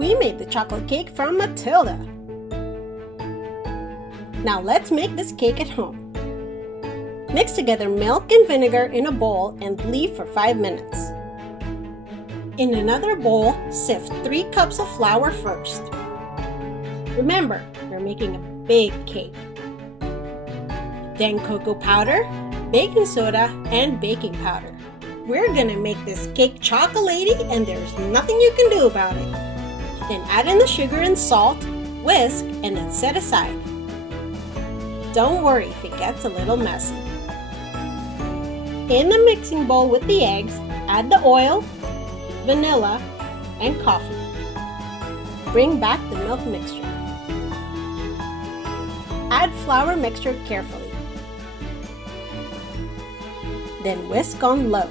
We made the chocolate cake from Matilda. Now let's make this cake at home. Mix together milk and vinegar in a bowl and leave for 5 minutes. In another bowl, sift 3 cups of flour first. Remember, we're making a big cake. Then cocoa powder, baking soda, and baking powder. We're gonna make this cake chocolatey and there's nothing you can do about it. Then add in the sugar and salt, whisk, and then set aside. Don't worry if it gets a little messy. In the mixing bowl with the eggs, add the oil, vanilla, and coffee. Bring back the milk mixture. Add flour mixture carefully. Then whisk on low.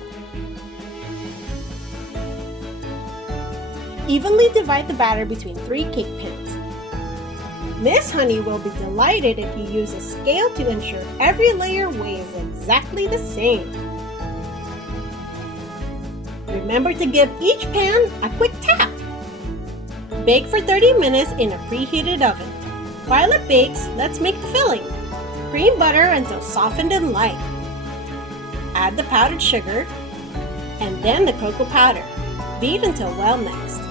Evenly divide the batter between 3 cake pans. Miss Honey will be delighted if you use a scale to ensure every layer weighs exactly the same. Remember to give each pan a quick tap. Bake for 30 minutes in a preheated oven. While it bakes, let's make the filling. Cream butter until softened and light. Add the powdered sugar and then the cocoa powder. Beat until well mixed.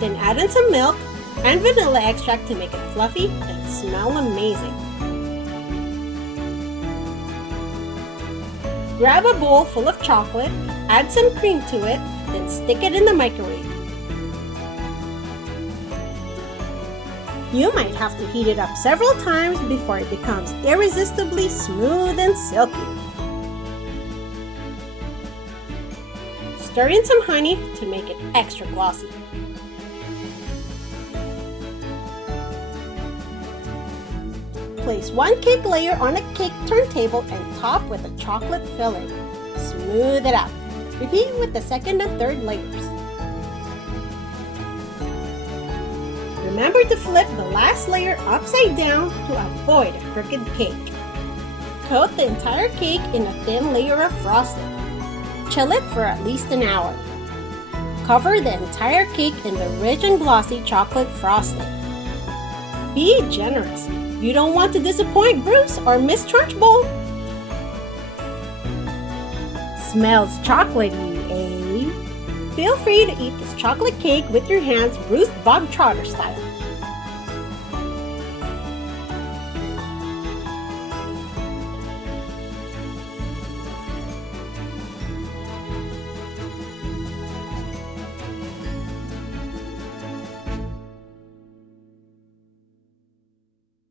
Then add in some milk and vanilla extract to make it fluffy and smell amazing. Grab a bowl full of chocolate, add some cream to it, then stick it in the microwave. You might have to heat it up several times before it becomes irresistibly smooth and silky. Stir in some honey to make it extra glossy. Place 1 cake layer on a cake turntable and top with a chocolate filling. Smooth it out. Repeat with the second and third layers. Remember to flip the last layer upside down to avoid a crooked cake. Coat the entire cake in a thin layer of frosting. Chill it for at least an hour. Cover the entire cake in the rich and glossy chocolate frosting. Be generous. You don't want to disappoint Bruce or Miss Trunchbull. Smells chocolatey, eh? Feel free to eat this chocolate cake with your hands Bruce Bogtrotter style.